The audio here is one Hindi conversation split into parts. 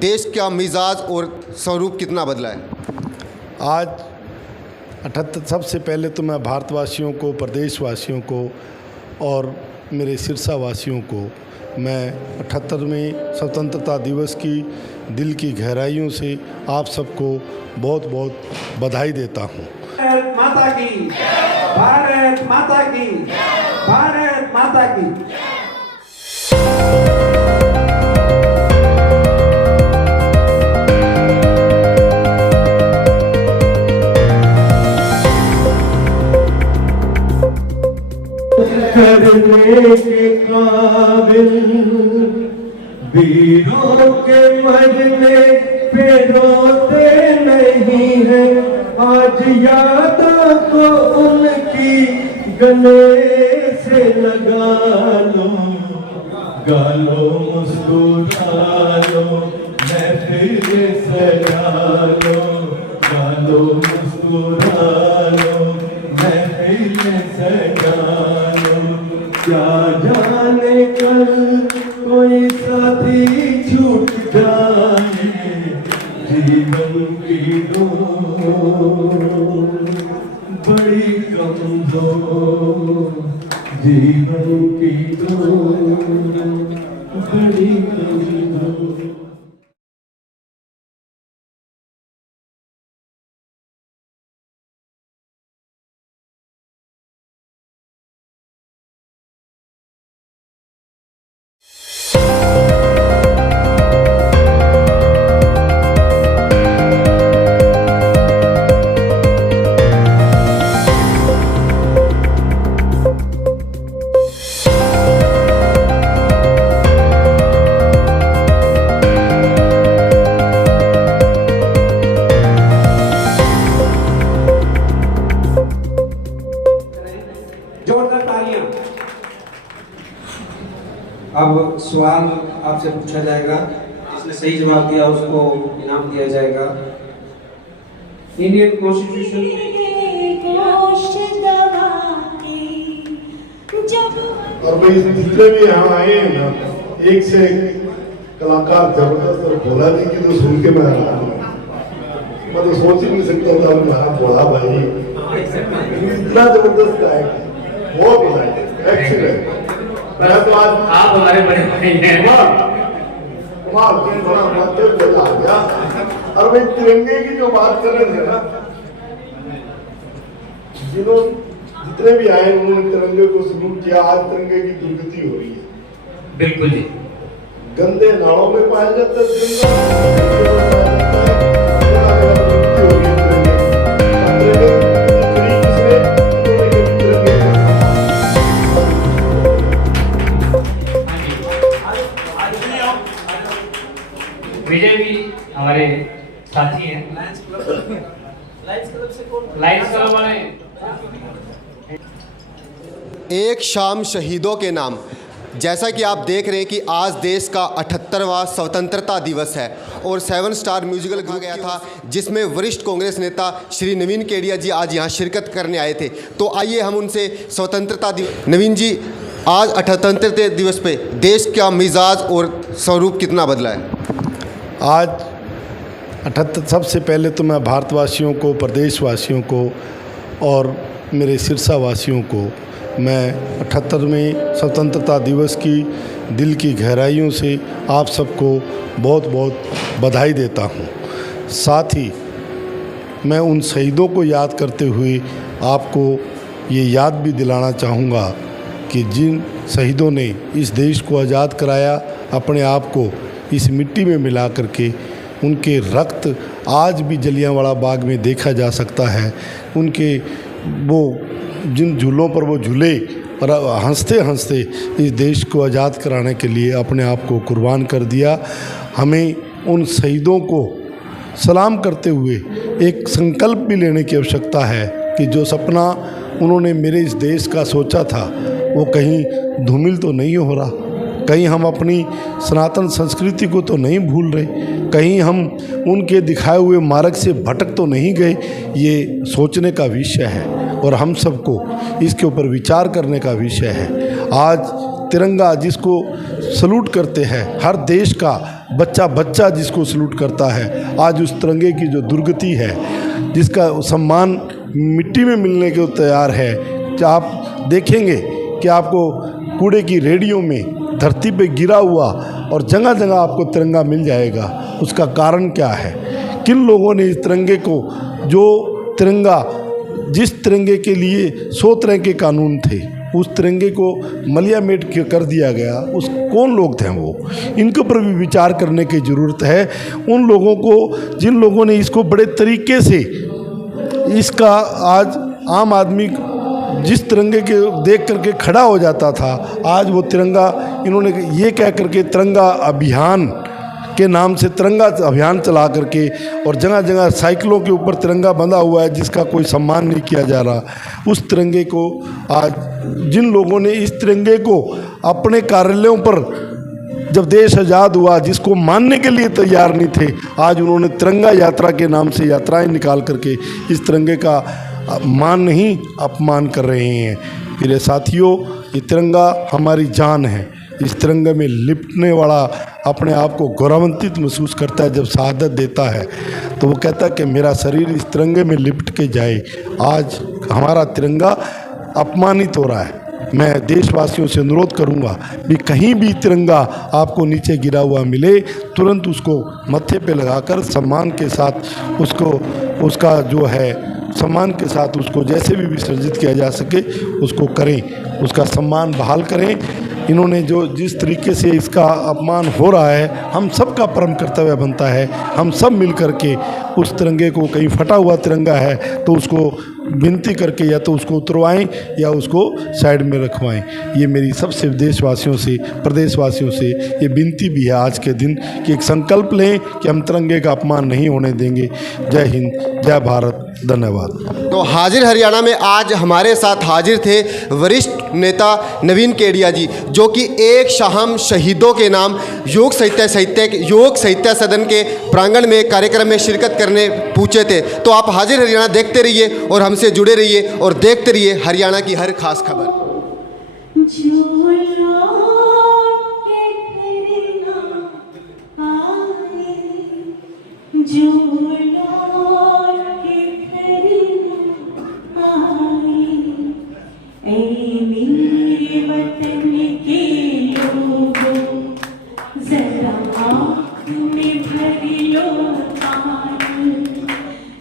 देश का मिजाज और स्वरूप कितना बदला है? आज 78 सबसे पहले तो मैं भारतवासियों को, प्रदेशवासियों को और मेरे सिरसा वासियों को मैं 78वें स्वतंत्रता दिवस की दिल की गहराइयों से आप सबको बहुत बहुत बधाई देता हूँ। भारत माता की, भारत माता की, भारत माता की। करने के काबिल वीरों के मरने पे रोते नहीं है। आज यादों को उनकी गले से लगा लो, गालो मुस्कुरा लो, महफिल सजा लो, गालो मुस्कुरा लो, महफिल सजा लो। क्या जाने कल कोई साथी छूट जाए, जीवन की डोर बड़ी कमजोर, जीवन की डोर बड़ी कमजोर। जोरदार तालियां। अब सवाल आपसे पूछा जाएगा, जिसने सही जवाब दिया उसको इनाम दिया जाएगा। इंडियन कॉन्स्टिट्यूशन और भाई जितने भी यहाँ आए हैं ना, एक से कलाकार जबरदस्त, और भोला जी की तो सुन के मैं मैं तो सोच ही नहीं सकता था। मैं भोला भाई इतना जबरदस्त गायक, बहुत गायक, एक्सीलेंट। मैं तो आज आप हमारे बड़े भाई हैं। बड़ा मध्य बोला आ गया। और भाई तिरंगे की जो बात कर रहे थे ना, जितने भी आए उन्होंने तिरंगे को सलूट किया। आज तिरंगे की दुर्गति हो रही है। बिल्कुल जी। गंदे नालों में पाया जाता विजय भी हमारे साथी हैं। लायंस क्लब वाले। एक शाम शहीदों के नाम। जैसा कि आप देख रहे हैं कि आज देश का 78वां स्वतंत्रता दिवस है और 7 स्टार म्यूजिकल ग्रुप गया था, जिसमें वरिष्ठ कांग्रेस नेता श्री नवीन केडिया जी आज यहाँ शिरकत करने आए थे। तो आइए हम उनसे स्वतंत्रता दिवस। नवीन जी, आज 78 दिवस पे देश का मिजाज और स्वरूप कितना बदला है? आज 78 सबसे पहले तो मैं भारतवासियों को, प्रदेशवासियों को और मेरे सिरसा वासियों को मैं 78वें स्वतंत्रता दिवस की दिल की गहराइयों से आप सबको बहुत बहुत बधाई देता हूँ। साथ ही मैं उन शहीदों को याद करते हुए आपको ये याद भी दिलाना चाहूँगा कि जिन शहीदों ने इस देश को आज़ाद कराया, अपने आप को इस मिट्टी में मिला करके, उनके रक्त आज भी जलियांवाला बाग में देखा जा सकता है। उनके वो जिन झूलों पर वो झूले और हंसते हंसते इस देश को आज़ाद कराने के लिए अपने आप को कुर्बान कर दिया। हमें उन शहीदों को सलाम करते हुए एक संकल्प भी लेने की आवश्यकता है कि जो सपना उन्होंने मेरे इस देश का सोचा था वो कहीं धूमिल तो नहीं हो रहा, कहीं हम अपनी सनातन संस्कृति को तो नहीं भूल रहे, कहीं हम उनके दिखाए हुए मार्ग से भटक तो नहीं गए। ये सोचने का विषय है और हम सबको इसके ऊपर विचार करने का विषय है। आज तिरंगा जिसको सलूट करते हैं, हर देश का बच्चा बच्चा जिसको सलूट करता है, आज उस तिरंगे की जो दुर्गति है, जिसका सम्मान मिट्टी में मिलने के तैयार है। आप देखेंगे कि आपको कूड़े की रेडियो में धरती पे गिरा हुआ और जगह जगह आपको तिरंगा मिल जाएगा। उसका कारण क्या है? किन लोगों ने इस तिरंगे को, जो तिरंगा, जिस तिरंगे के लिए 100 तरह के कानून थे, उस तिरंगे को मलियामेट कर दिया गया, उस कौन लोग थे वो? इनके ऊपर भी विचार करने की ज़रूरत है। उन लोगों को, जिन लोगों ने इसको बड़े तरीके से, इसका आज आम आदमी जिस तिरंगे के देख करके खड़ा हो जाता था, आज वो तिरंगा इन्होंने ये कह करके तिरंगा अभियान के नाम से तिरंगा अभियान चला करके, और जगह जगह साइकिलों के ऊपर तिरंगा बंधा हुआ है जिसका कोई सम्मान नहीं किया जा रहा। उस तिरंगे को आज जिन लोगों ने इस तिरंगे को अपने कार्यालयों पर, जब देश आज़ाद हुआ, जिसको मानने के लिए तैयार नहीं थे, आज उन्होंने तिरंगा यात्रा के नाम से यात्राएं निकाल करके इस तिरंगे का मान नहीं अपमान कर रहे हैं। मेरे साथियों, ये तिरंगा हमारी जान है। इस तिरंगे में लिपटने वाला अपने आप को गौरवान्वित महसूस करता है। जब शहादत देता है तो वो कहता है कि मेरा शरीर इस तिरंगे में लिपट के जाए। आज हमारा तिरंगा अपमानित हो रहा है। मैं देशवासियों से अनुरोध करूंगा कि कहीं भी तिरंगा आपको नीचे गिरा हुआ मिले, तुरंत उसको मत्थे पे लगाकर सम्मान के साथ उसको, उसका जो है सम्मान के साथ उसको जैसे भी विसर्जित किया जा सके उसको करें, उसका सम्मान बहाल करें। इन्होंने जो जिस तरीके से इसका अपमान हो रहा है, हम सब का परम कर्तव्य बनता है, हम सब मिल कर के उस तिरंगे को, कहीं फटा हुआ तिरंगा है तो उसको विनती करके या तो उसको उतरवाएं या उसको साइड में रखवाएं। ये मेरी सबसे देशवासियों से, प्रदेशवासियों से ये विनती भी है आज के दिन कि एक संकल्प लें कि हम तिरंगे का अपमान नहीं होने देंगे। जय हिंद, जय भारत, धन्यवाद। तो हाजिर हरियाणा में आज हमारे साथ हाजिर थे वरिष्ठ नेता नवीन केडिया जी, जो कि एक शाम शहीदों के नाम योग साहित्य सदन के प्रांगण में कार्यक्रम में शिरकत करने पूछे थे। तो आप हाजिर हरियाणा देखते रहिए और हमसे जुड़े रहिए और देखते रहिए हरियाणा की हर खास खबर।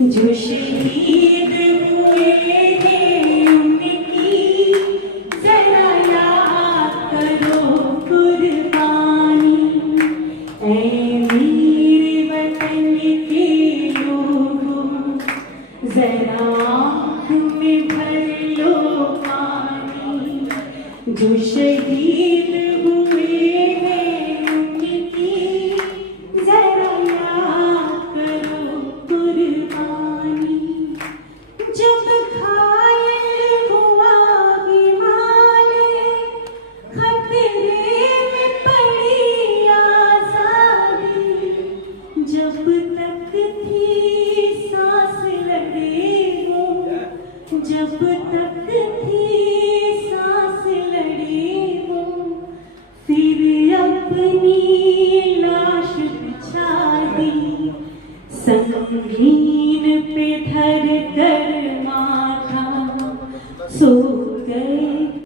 जो शहीद